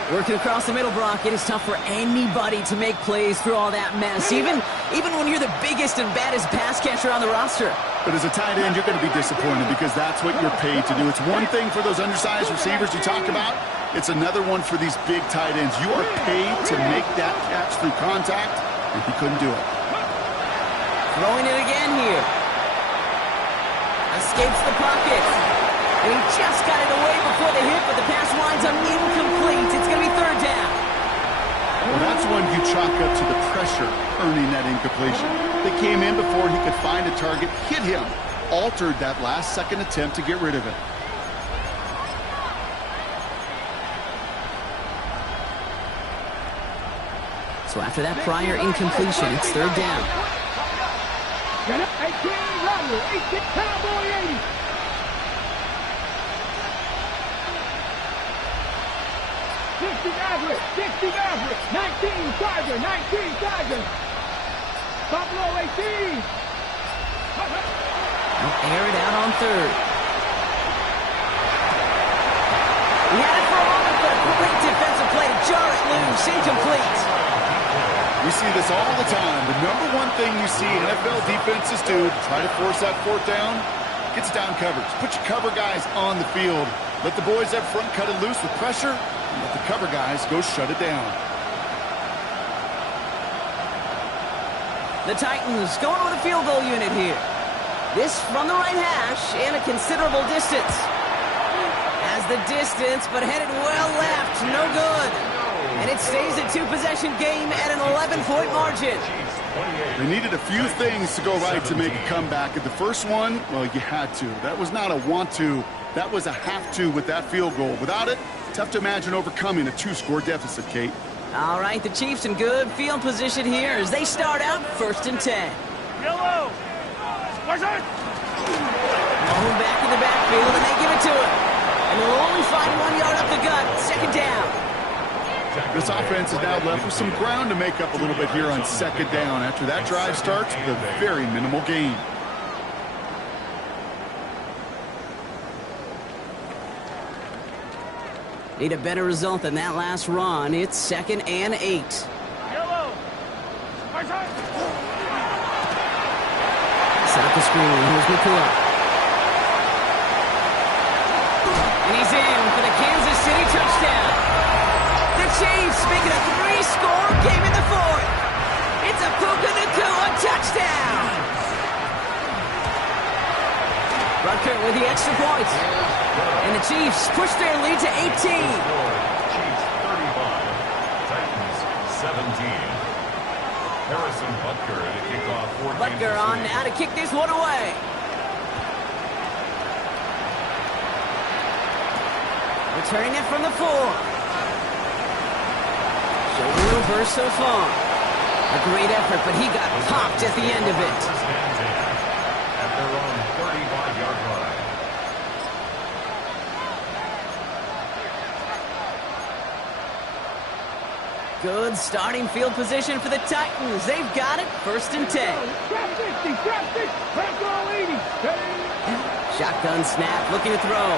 Working across the middle, Brock, it is tough for anybody to make plays through all that mess, even when you're the biggest and baddest pass catcher on the roster. But as a tight end, you're going to be disappointed because that's what you're paid to do. It's one thing for those undersized receivers you talk about. It's another one for these big tight ends. You are paid to make that catch through contact, and he couldn't do it. Throwing it again here. Escapes the pocket. And he just got it away before the hit, but the pass winds up incomplete. It's going to be 3rd down. Well, that's one you chalk up to the pressure earning that incompletion. They came in before he could find a target, hit him, altered that last-second attempt to get rid of it. So after that prior incompletion, it's 3rd down. 18 Rodney, 18 Cowboy 80. 60 Maverick, 19 Tiger, 19 Tiger. Buffalo 18. They'll air it out on 3rd. He had it for a moment, but a great defensive play to jar it loose, incomplete. We see this all the time. The number one thing you see NFL defenses do to try to force that 4th down, gets down coverage. Put your cover guys on the field. Let the boys up front cut it loose with pressure. Let the cover guys go shut it down. The Titans going with a field goal unit here. This from the right hash and a considerable distance. Has the distance, but headed well left. No good. And it stays a 2-possession game at an 11-point margin. They needed a few things to go right to make a comeback. At the first one, well, you had to. That was not a want to. That was a have to with that field goal. Without it, tough to imagine overcoming a 2-score deficit, Kate. All right, the Chiefs in good field position here as they start out 1st and 10. Yellow. Where's it? Ball back in the backfield, and they give it to him. And they'll only find 1 yard up the gut. 2nd down. This offense is now left with some ground to make up a little bit here on 2nd down. After that drive starts with a very minimal gain. Need a better result than that last run. It's 2nd and 8. Yellow. Set up the screen. Here's McCullough. And he's in for the Kansas City touchdown. The Chiefs make it a 3-score game in the 4th. It's a Puka Nacua touchdown. Rutger with the extra point. And the Chiefs push their lead to 18. Chiefs 35, Titans 17. Harrison Butker to kick off for Butker on now to kick this one away. Returning it from the 4. Showing a little burst so far. A great effort, but he got popped at the end of it. At their own 35-yard line. Good starting field position for the Titans. They've got it. 1st and 10. Trap 60, trap 6, trap all 80. Shotgun snap, looking to throw.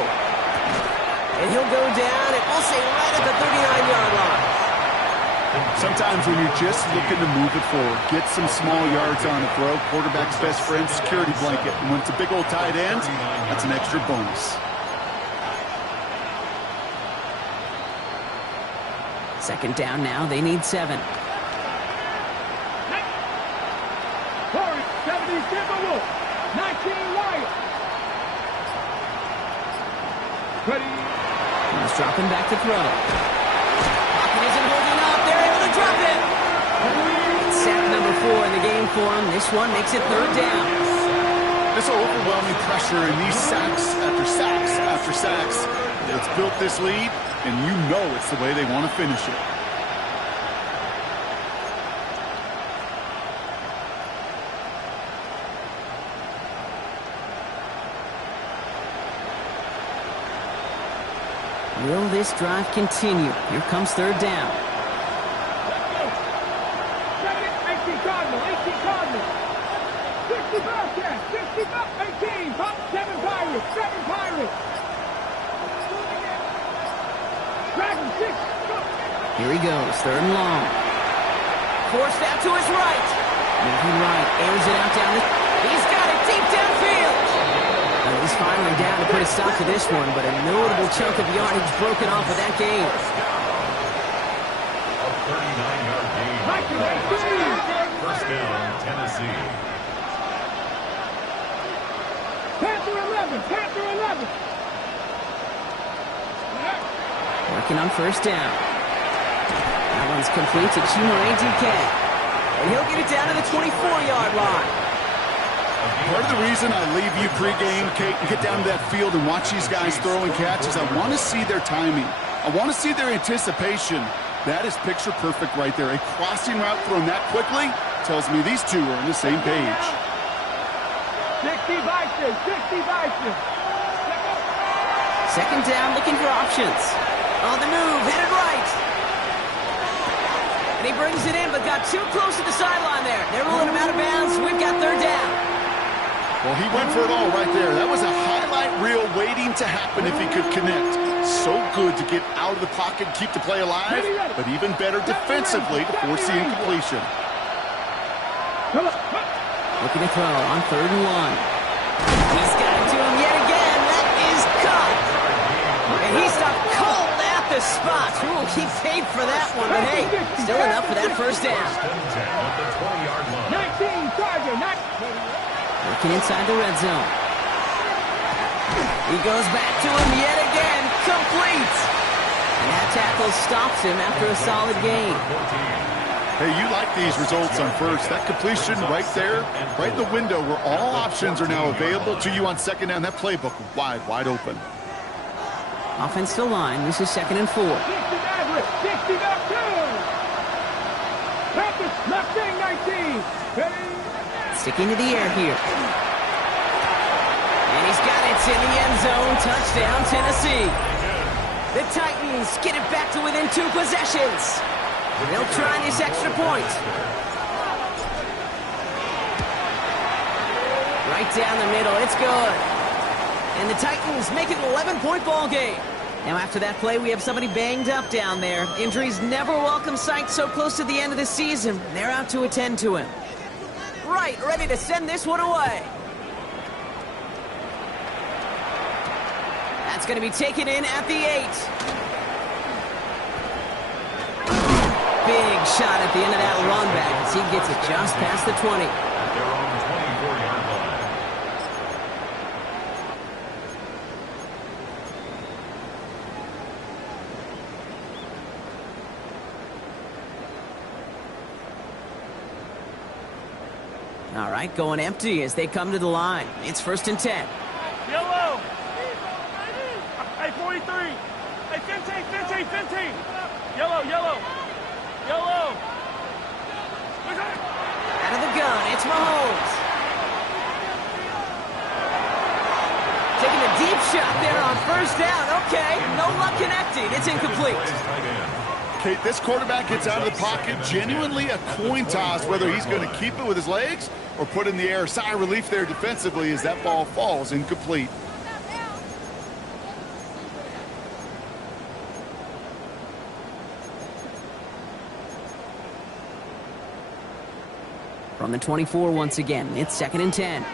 And he'll go down, and we'll say right at the 39-yard line. Sometimes when you're just looking to move it forward, get some small yards on a throw, quarterback's best friend, security blanket. And when it's a big old tight end, that's an extra bonus. 2nd down now. They need 7. Corey, 70, Timberwolf. 19, Wyatt. Ready. He's dropping back to throw. Pocket isn't holding up. They're able to drop it. Sack number 4 in the game for him. This one makes it 3rd down. This overwhelming pressure in these sacks after sacks after sacks, it's built this lead, and you know it's the way they want to finish it. Will this drive continue? Here comes 3rd down. 18 Cardinal, 18 Cardinal. 60 Bobcats, 60 18, Pop, 7 Pirates, 7 Pirates. Dragon 6, Here he goes, 3rd and long. Forced out to his right. Moving right, airs it out down the... He's got it deep downfield. He's finally down to put a stop to this one, but a notable chunk of yardage broken off of that game. A 39-yard gain. 1st down, Tennessee. Panther 11, Panther 11. Working on 1st down. That one's complete to Chimere Duquette. And he'll get it down to the 24-yard line. Part of the reason I leave you pregame, Kate, and get down to that field and watch these guys throw and catch is I want to see their timing. I want to see their anticipation. That is picture perfect right there. A crossing route thrown that quickly tells me these two are on the same page. 60 Bison, 60 Bison. 2nd down, looking for options. On the move, headed right. And he brings it in, but got too close to the sideline there. They're ruling him out of bounds. We've got 3rd down. Well, he went for it all right there. That was a highlight reel waiting to happen if he could connect. So good to get out of the pocket and keep the play alive, but even better defensively to force the incompletion. Looking to throw on 3rd and 1. He's got it to him yet again. That is caught. And he stopped cold at the spot. Ooh, he paid for that one, but hey, still enough for that 1st down. 19, Tiger, 19. Working inside the red zone. He goes back to him yet again. Complete. And that tackle stops him after a solid gain. Hey, you like these results on 1st. That completion right there, right in the window where all options are now available to you on 2nd down. That playbook wide open. Offensive line. This is 2nd and 4. 60 Maverick, 60 left turn. Panthers, left wing 19. Ready. Sticking to the air here. And he's got it in the end zone. Touchdown, Tennessee. The Titans get it back to within 2 possessions. They'll try this extra point. Right down the middle. It's good. And the Titans make it an 11-point ball game. Now after that play, we have somebody banged up down there. Injuries never welcome sight so close to the end of the season. They're out to attend to him. Right, ready to send this one away. That's going to be taken in at the 8. Big shot at the end of that run back as he gets it just past the 20. At their own 24-yard line. All right, going empty as they come to the line. It's 1st and 10. Yellow. Hey, 43. Hey, 15. Yellow. Out of the gun, it's Mahomes. Taking a deep shot there on 1st down. Okay, no luck connecting. It's incomplete. Kate, this quarterback gets out of the pocket, genuinely a coin toss whether he's going to keep it with his legs or put it in the air. Sigh of relief there defensively as that ball falls incomplete. From the 24 once again, it's 2nd and 10.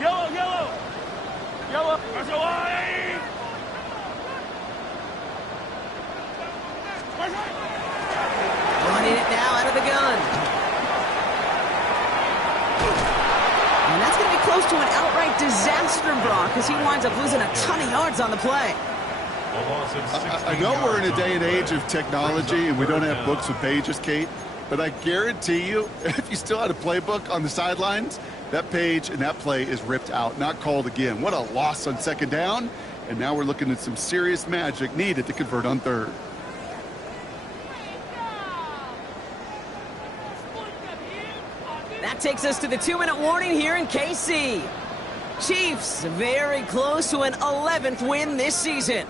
Yellow. That's away. Running it now out of the gun. And that's going to be close to an outright disaster, Brock, because he winds up losing a ton of yards on the play. I know we're in a day and age of technology and we don't have books with pages, Kate, but I guarantee you, if you still had a playbook on the sidelines, that page and that play is ripped out, not called again. What a loss on 2nd down, and now we're looking at some serious magic needed to convert on 3rd. That takes us to the 2-minute warning here in KC. Chiefs very close to an 11th win this season.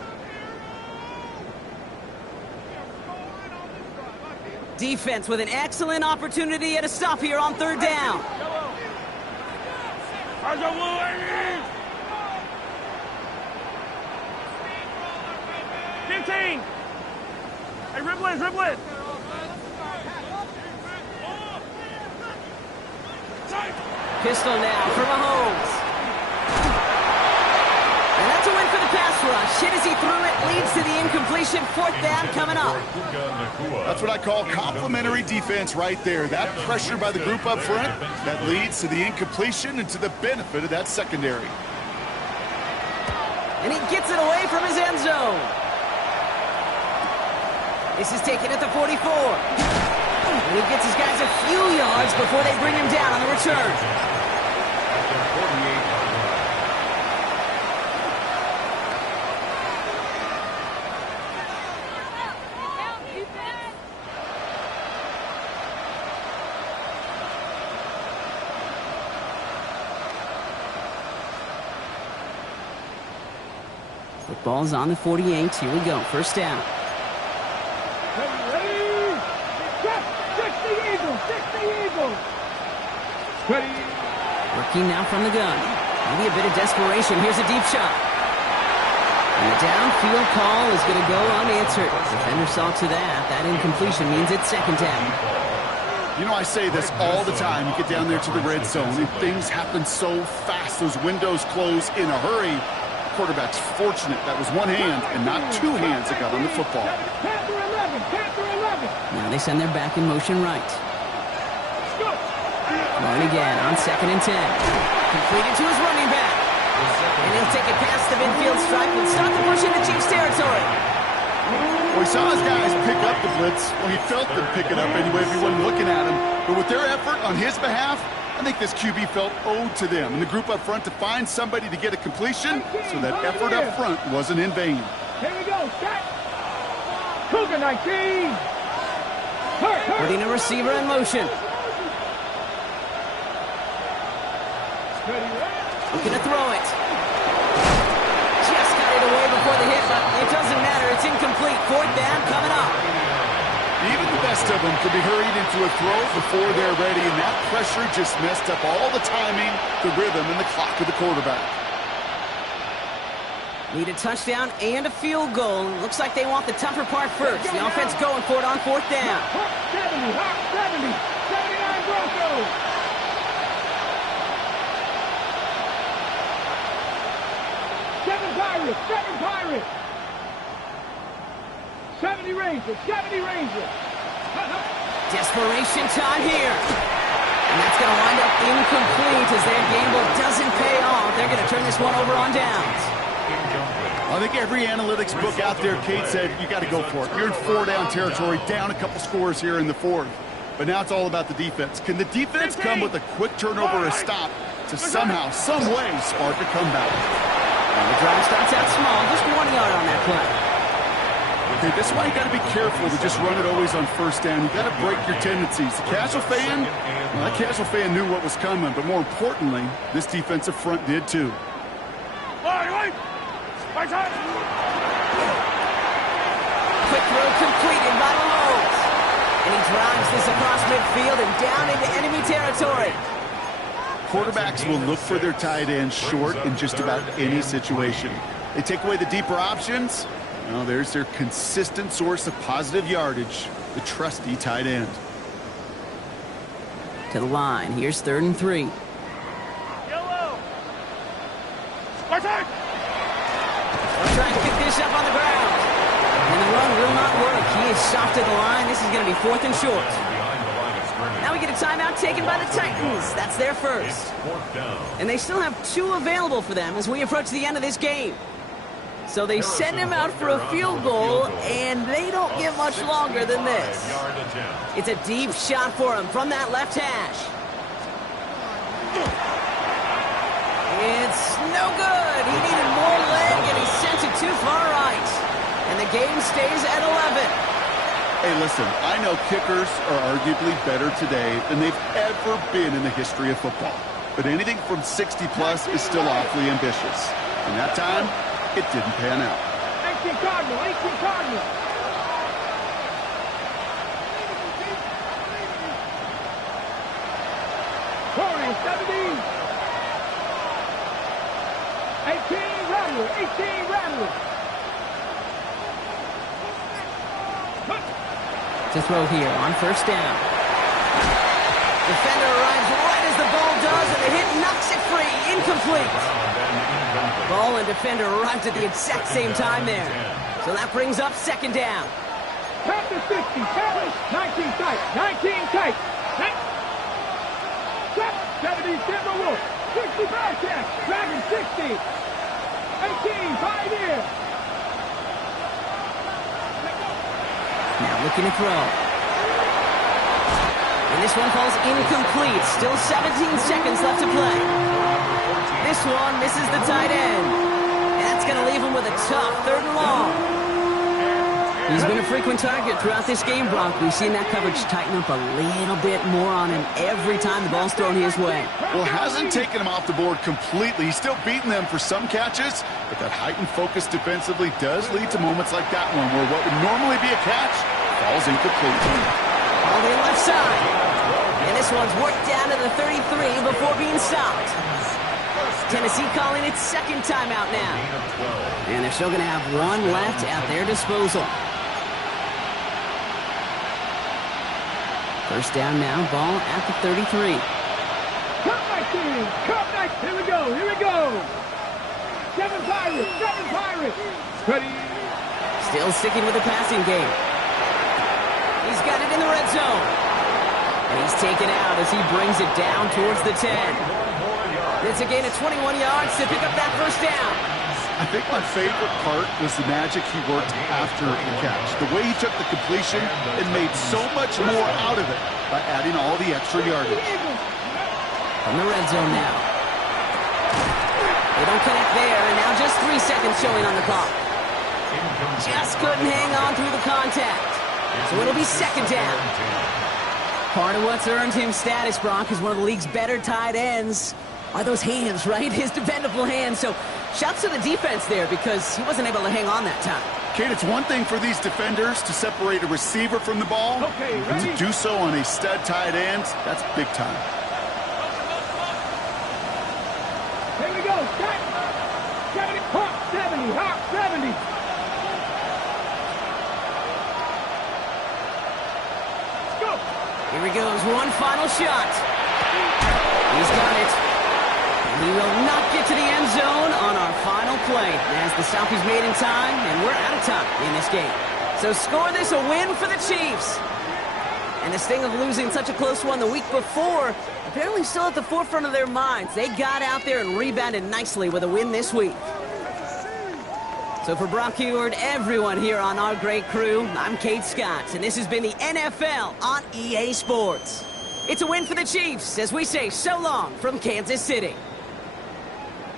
Defense with an excellent opportunity at a stop here on 3rd down. 15. Hey, Riblet. Pistol now for Mahomes. And that's a win for the pass rush. Hit as he threw it, leads to the incompletion. 4th down coming up. That's what I call complimentary defense right there. That pressure by the group up front, that leads to the incompletion and to the benefit of that secondary. And he gets it away from his end zone. This is taken at the 44. And he gets his guys a few yards before they bring him down on the return. Football's on the 48. Here we go. 1st down. Ready. Set. 60 Eagles. Ready. Working now from the gun. Maybe a bit of desperation. Here's a deep shot. And the downfield call is going to go unanswered. Defender saw to that. That incompletion means it's 2nd down. You know, I say this all the time. You get down there to the red zone, and things happen so fast. Those windows close in a hurry. Quarterback's fortunate that was one hand and not two hands that got on the football. Panther 11. Now they send their back in motion right. Run again on 2nd and 10. Completed to his running back. And he'll take it past the midfield stripe and start the push into Chiefs territory. Well, he saw his guys pick up the blitz. Well, he felt them pick it up anyway if he wasn't looking at him. But with their effort on his behalf, I think this QB felt owed to them and the group up front to find somebody to get a completion, so that effort up front wasn't in vain. Here we go. Set. Cougar 19. Putting a receiver in motion. Looking to throw it. Just got it away before the hit, but it doesn't matter. It's incomplete. 4th down coming up. Even the best of them could be hurried into a throw before they're ready, and that pressure just messed up all the timing, the rhythm, and the clock of the quarterback. Need a touchdown and a field goal. Looks like they want the tougher part first. The offense going for it on fourth down. 70, 79 Broncos. 7 Pirates. 70 Rangers. Desperation time here. And that's going to wind up incomplete as their gamble doesn't pay off. They're going to turn this one over on downs. I think every analytics book out there, Kate, said you got to go for it. You're in 4-down territory, down a couple scores here in the fourth. But now it's all about the defense. Can the defense come with a quick turnover or a stop to somehow, some way, spark a comeback? And the drive starts out small, just 1 yard on that play. Okay, that's why you got to be careful to just run it always on first down. You got to break your tendencies. The casual fan, well, that casual fan knew what was coming, but more importantly, this defensive front did too. Quick throw completed by Mahomes. And he drives this across midfield and down into enemy territory. Quarterbacks will look for their tight ends short in just about any situation. They take away the deeper options. Well, there's their consistent source of positive yardage, the trusty tight end. To the line. Here's 3rd and 3. Yellow. They'll try and pick this up on the ground. And the run will not work. He is soft at the line. This is going to be 4th and short. Now we get a timeout taken by the Titans. That's their first. And they still have 2 available for them as we approach the end of this game. So they send him out for a field goal, and they don't get much longer than this. It's a deep shot for him from that left hash. It's no good. He needed more leg, and he sent it too far right. And the game stays at 11. Hey, listen, I know kickers are arguably better today than they've ever been in the history of football. But anything from 60-plus is still awfully ambitious. And that time, it didn't pan out. 18 Cardinal. Corey, 17. 18 Rattler. To throw here on first down. Defender arrives right as the ball does, and the hit knocks it free. Incomplete. Ball and defender arrived at the exact same time there. So that brings up 2nd down. Count to 60. 19 tight. 70 Timberwolves. 60 Bearcats. Dragon 60. 18 Pioneer. Now looking to throw. And this one falls incomplete. Still 17 seconds left to play. This one misses the tight end. And that's going to leave him with a tough 3rd and long. He's been a frequent target throughout this game, Brock. We've seen that coverage tighten up a little bit more on him every time the ball's thrown his way. Well, hasn't taken him off the board completely. He's still beating them for some catches, but that heightened focus defensively does lead to moments like that one where what would normally be a catch falls incomplete. On the left side. And this one's worked down to the 33 before being stopped. Tennessee calling its 2nd timeout now. And they're still going to have 1 left at their disposal. First down now, ball at the 33. Come back. Here we go. 7 Pirates. Ready. Still sticking with the passing game. He's got it in the red zone. And he's taken out as he brings it down towards the 10. It's a gain of 21 yards to pick up that first down. I think my favorite part was the magic he worked after the catch. The way he took the completion and made so much more out of it by adding all the extra yardage. From the red zone now. They don't connect there, and now just 3 seconds showing on the clock. Just couldn't hang on through the contact. So it'll be 2nd down. Part of what's earned him status, Brock, is one of the league's better tight ends. Are those hands, right? His dependable hands. So shouts to the defense there because he wasn't able to hang on that time. Kate, it's one thing for these defenders to separate a receiver from the ball, but to do so on a stud tight end, that's big time. Here we go. 70 Hawk. Here he goes, one final shot. He's got it. He will not get to the end zone on our final play as the stop is made in time, and we're out of time in this game. So score this a win for the Chiefs. And the sting of losing such a close one the week before, apparently still at the forefront of their minds. They got out there and rebounded nicely with a win this week. So for Brock Huard, everyone here on our great crew, I'm Kate Scott, and this has been the NFL on EA Sports. It's a win for the Chiefs as we say so long from Kansas City.